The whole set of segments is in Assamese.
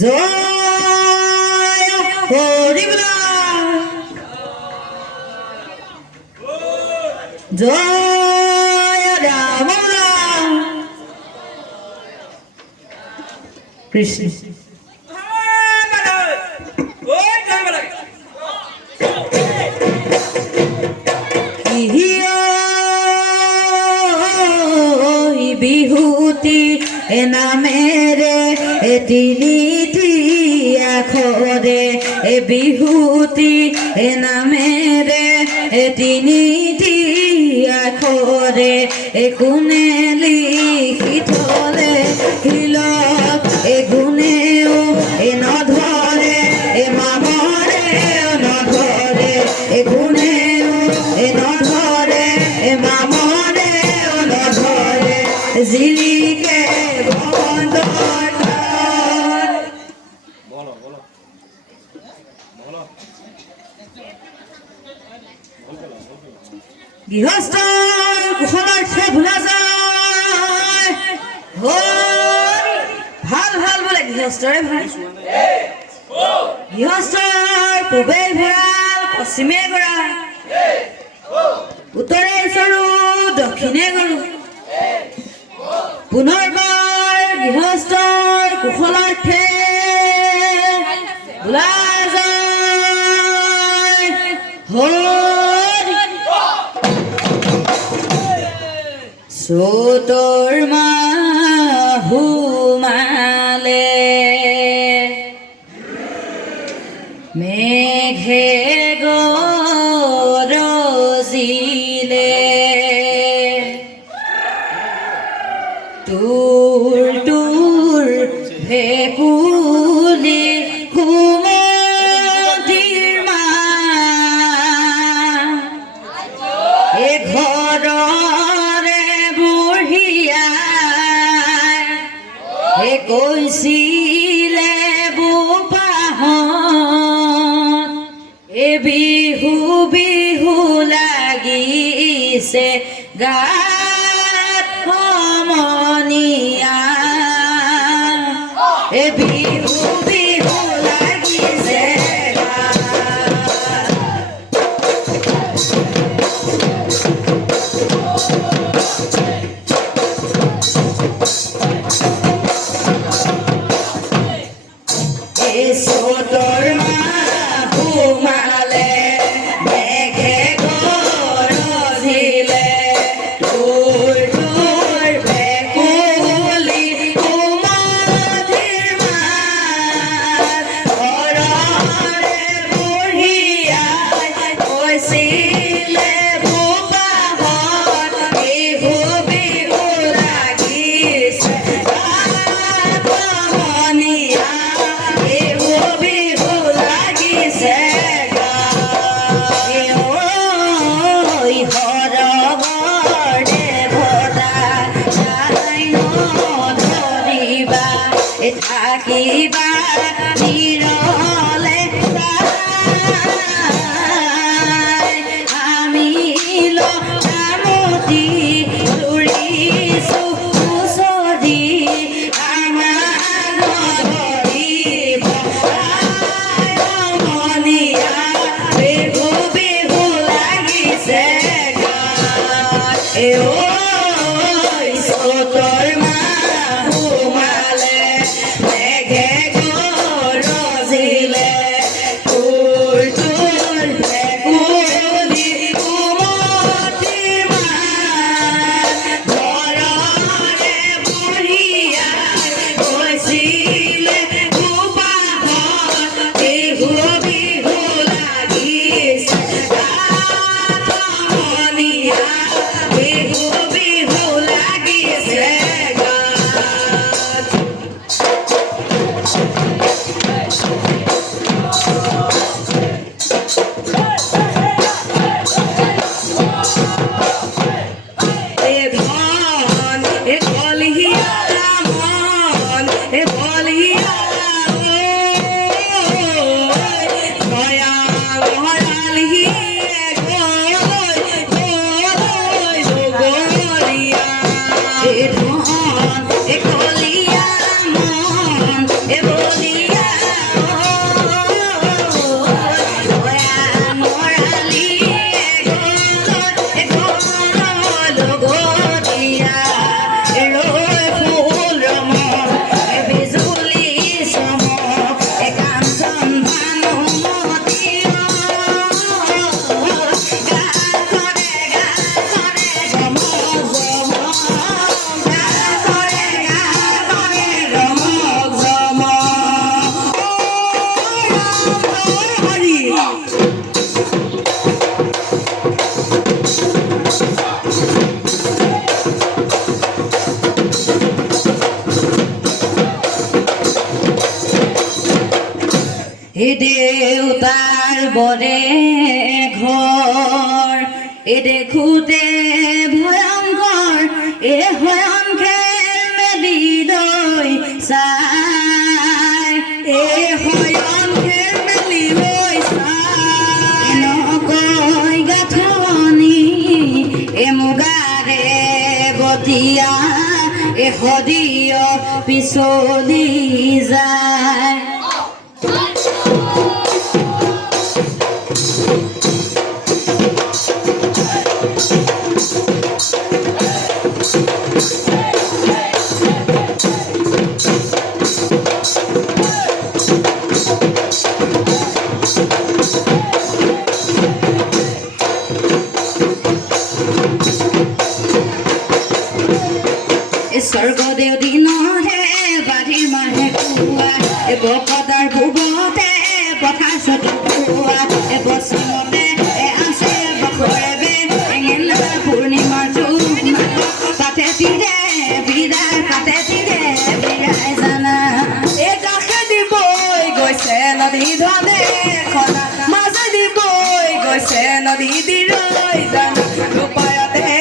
জয় হরি বল জয় রাম বল কৃষ্ণ বিহুতি নামেরে তিনিটি আখরে বিহুতি নামেরে তিনিটি আখরে কোনে লিখি থলে হিলক গুণেও নধরে মামরে নধরে গুণেও নধরে মামরে নধরে জিকে বন্ধ গৃহস্থ কুশলার্থে ভোলা যায় ভাল ভাল বলে গৃহস্থৰে ভাল গৃহস্থৰ পূবে ভঁৰাল পশ্চিমে গঁৰাল উত্তৰে চৰু দক্ষিণে গৰু পুনৰবাৰ গৃহস্থৰ কুশলাৰ্থে ভোলা যায় চোতৰ মাহু মালে মেঘে গৰজিলে তুৰ তুৰ ভেকুলি কুমতিৰ মা ঘৰৰে বুঢ়িয়া কৈছিলে বোপাহত বিহু বিহু লাগিছে গাত সমনীয়া বিহু বিহু লাগিছে চোতৰ মাহু মালে মেঘে গৰজিলে তুৰ তুৰ ভেকুলি কুমতিৰ মাত ঘৰৰে বুঢ়িয়াই কৈছিলে বোপাহত বিহু বিহু লাগিছে গাত সমনীয়া থাকিবা নিৰলে আমি লমতি লুৰিছো ওচৰি আমাৰ ধৰিব মনিয়া বিহু বিহু লাগিছে চোতৰ মাহু মালে মেঘে গৰজিলে তুৰ তুৰ ভেকুলি কুমতিৰ মাত ঘৰৰে বুঢ়িয়াই কৈছিলে বোপাহত বিহু বিহু লাগিছে গাত সমনীয়া বিহু বিহু লাগিছে ধন কলিয়া মন বলিয়া দেউতাৰ বৰে ঘৰ দেখোঁতে ভয়ংকৰ শয়ন খেল মেলি লৈ চাই শয়ন খেল মেলি লৈ চাই নকয় গাঁথনি মুগাৰে বতিয়া সদিয় পিছলি যায় স্বৰ্গদেউ দিনতে বাঢ়িৰ মাহে পুৱা বকতাৰ ভুৱতে পথাৰ চতুৱা বছৰতে আছে বছৰে পূৰ্ণিমাৰ তাতে তিৰে বিদায় তাতে তিৰে বিদায় জানা কাষেদি বৈ গৈছে নদী ধনে খনা মাজেদি বৈ গৈছে নদী দিৰৈ জানা ৰূপায়তে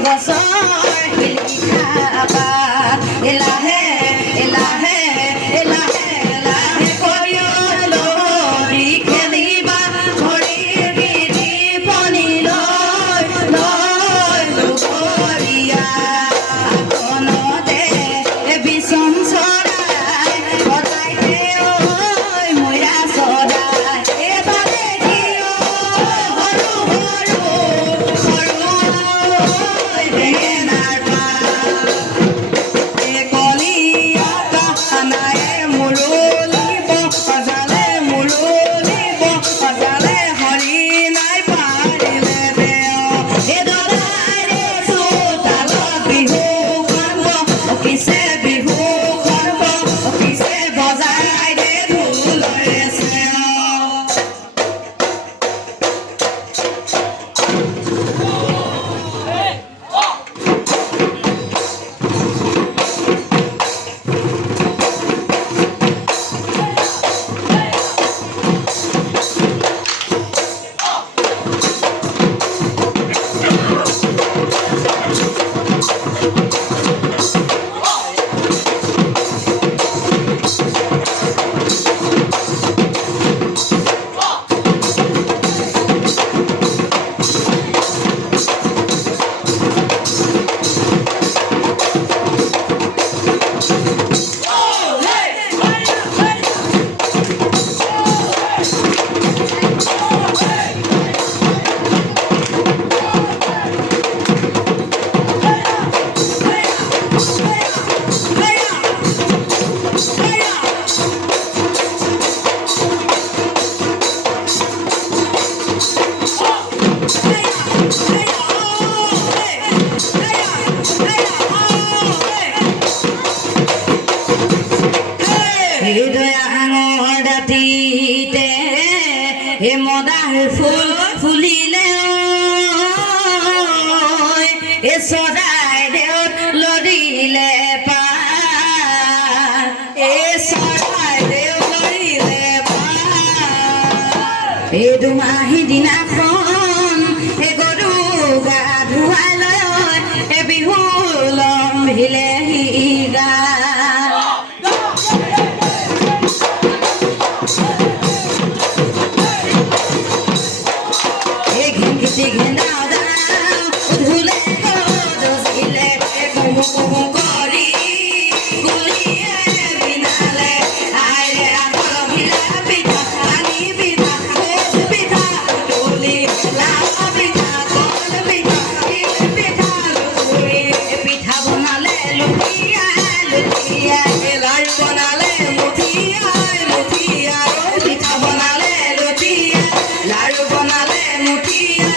গছৰ শিলিখা পাত লাহে লাহে লাহে লাহে কৰি খেলিবা ভৰিৰ গিৰি পনি লৈ লৈ দুপৰীয়া আকণতে বিচন চৰাই বজাইতে ঐ মৈৰা চৰাই এবাৰে কিয় সৰু সৰু মদাৰ ফুল ফুলিলে চৰাই দেউত লৰিলে পা চৰাই দেউত লৰিলে পা দুমাহী দিনাখন গৰু গা ধুৱাই লৈ বিহু লম্ভিলে গা লাড়ু বনালে মুঠিয়া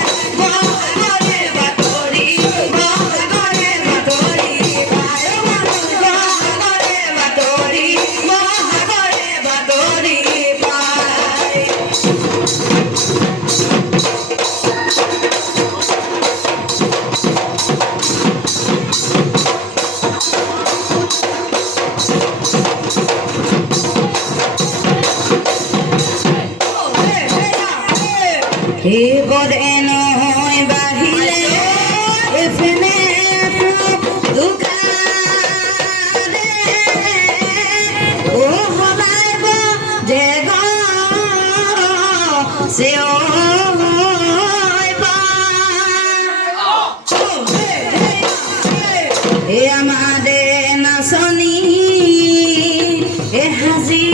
বিপদে নহয় বাহিলে এফেনে দুকারে ও হলাইব যে সে আমাদের নাচনী এ হাজি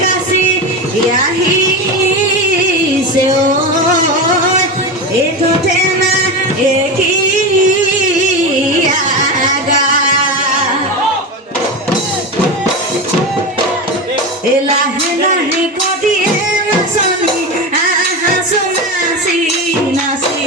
কাছি আহিছে এঠতে না একি আগা লাহে লাহে কদিয়ে নাচনী হাসু নাচি নাচি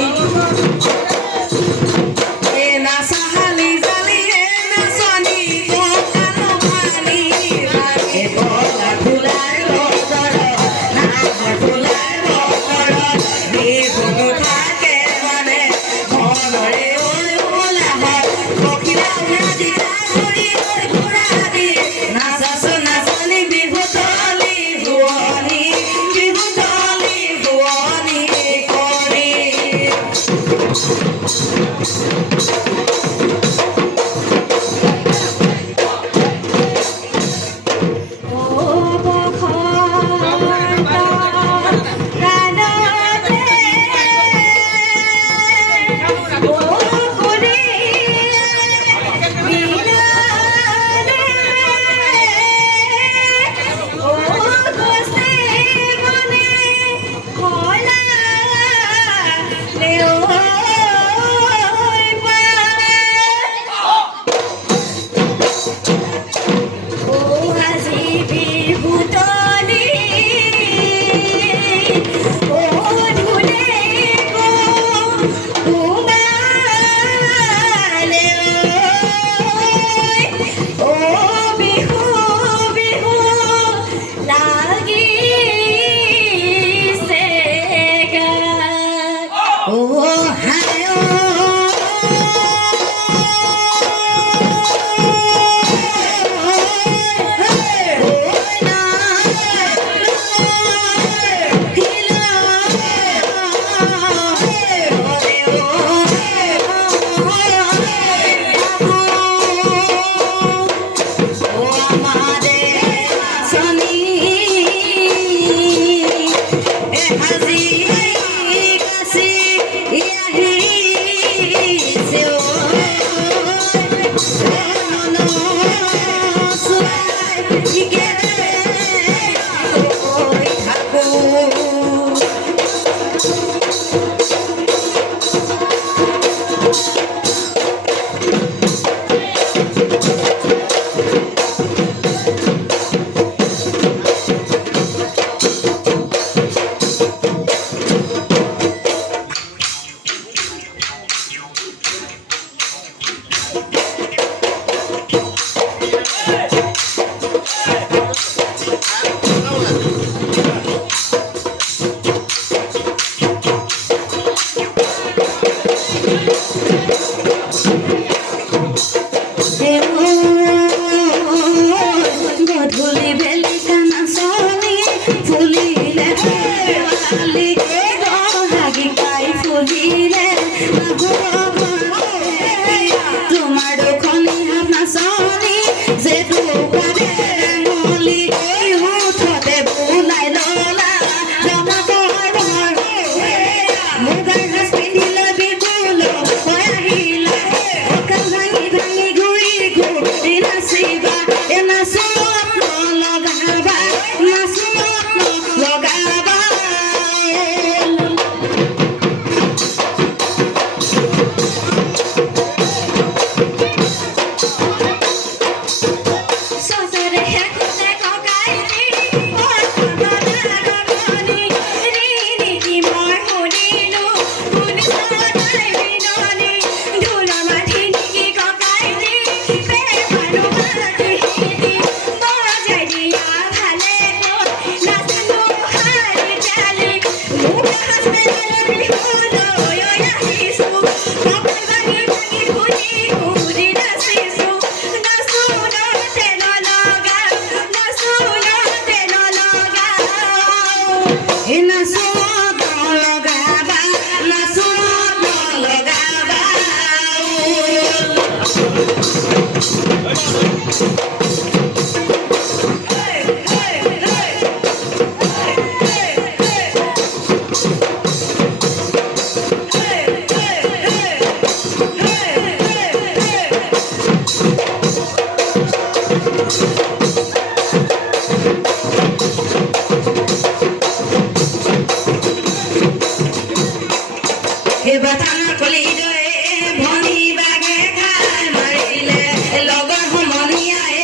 এইবাৰ ধানৰ কলি দৰে ভনী বাগে খাই মাৰিলে লগৰ সমনীয়াই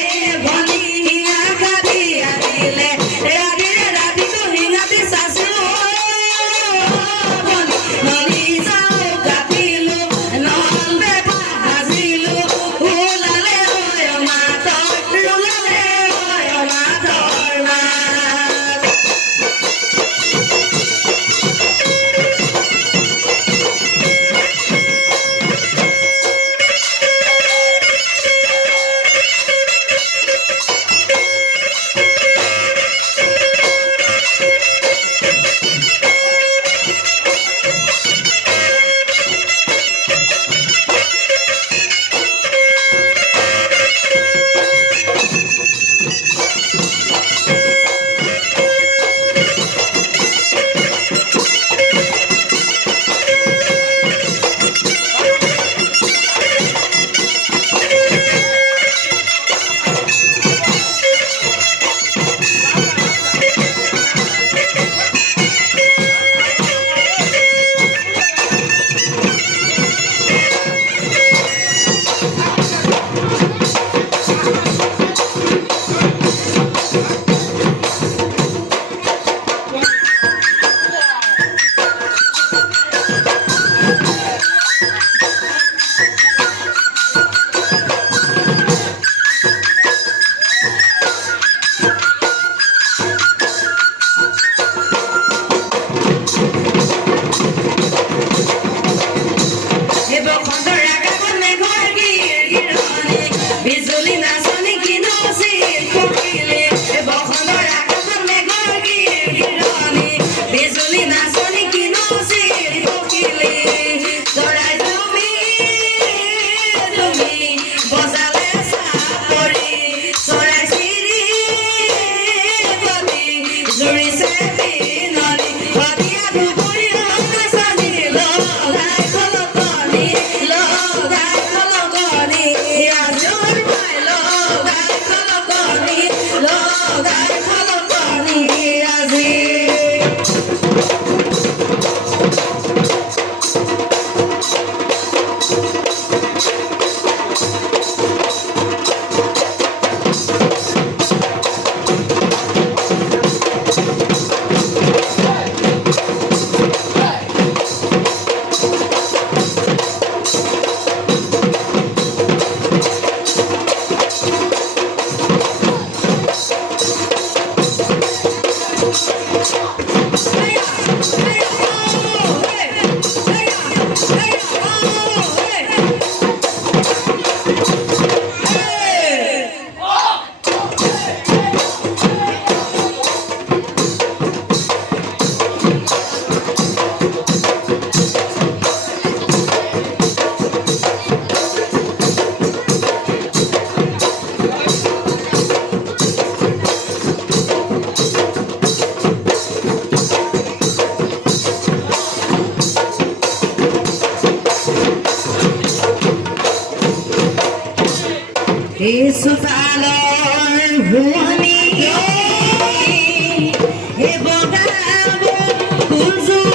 ভনী হিঙা কাটি আনিলে ৰাতিৰে ৰাতিটো হিঙাটি চাইছিলো ভনী চাও কাটিলো নহল বেটা ভাজিলো ওলালে হয় মাতৰ ওলালে হয় মাতৰ মাত চোতালৰ ভূমিকে হে বগাব কুজুপি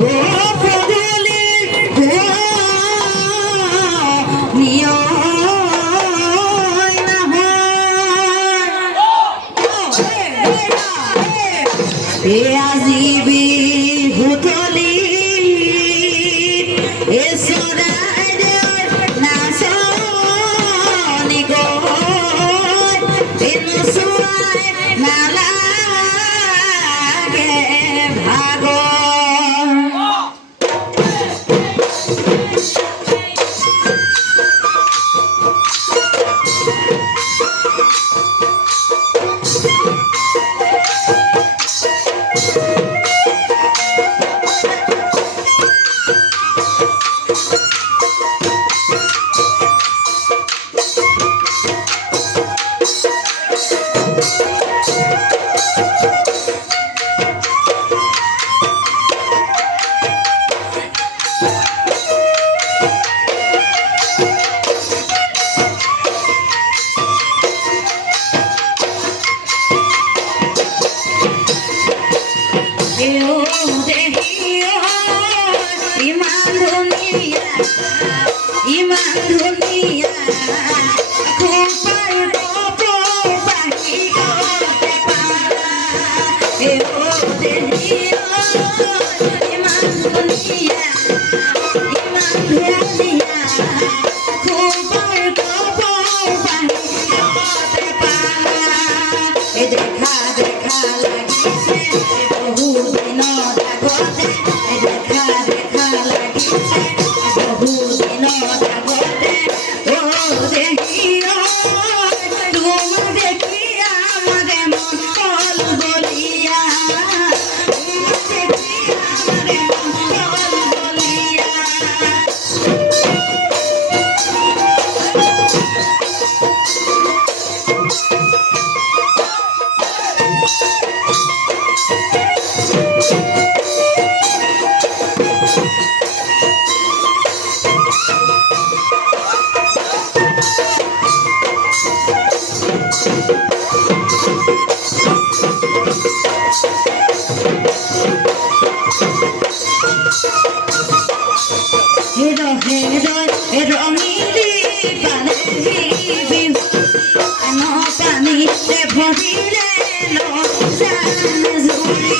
ও পদূলিৰ নিয়য় নহয় আজি বিহুতলি এও দেহিও ইমান দুনিয়া ইমান দুনিয়া খোপার কপর পাখি করতে পারা এও দেহিও ইমান দুনিয়া ইমান দুনিয়া খোপার কপর পাখি করতে পারা এ দেখা দেখা লাগিছে বহুদিন আগতে দেখা দেখা লাগিছে বহুদিন আগতে ও দেখিও তুম দেখিয়া আমারে মন কল বলিয়া তুম দেখিয়া আমারে মন কল বলিয়া রঙিলি পালে বিহু নপানীতে ভরিলে নজান জুৰি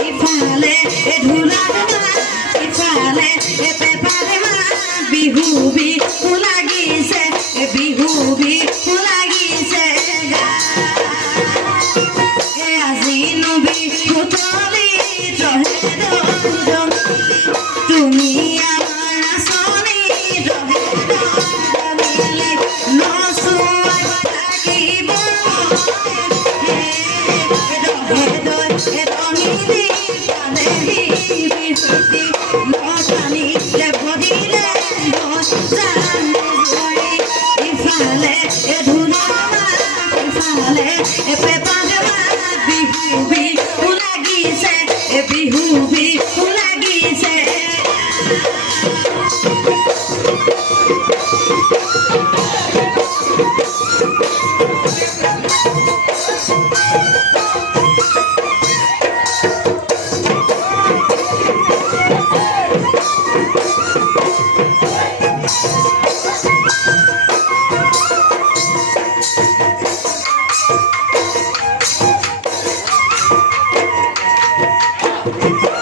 ইফালে ঢোলাৰ মাত ইফালে পেপাৰ মাত বিহু বিহু লাগিছে বিহু বিহু লাগিছে আজি বিহু তলি তুমি আমার নাচনি নচুৱাই থাকিব ৰঙিলি পালেহি বিহুতি নজানিলে ভৰিলে নজান জুৰি ইফালে ঢোলৰ মাত ইফালে পেপাৰ মাত বিহু বিহু লাগিছে বিহু বিহু লাগিছে Thank you.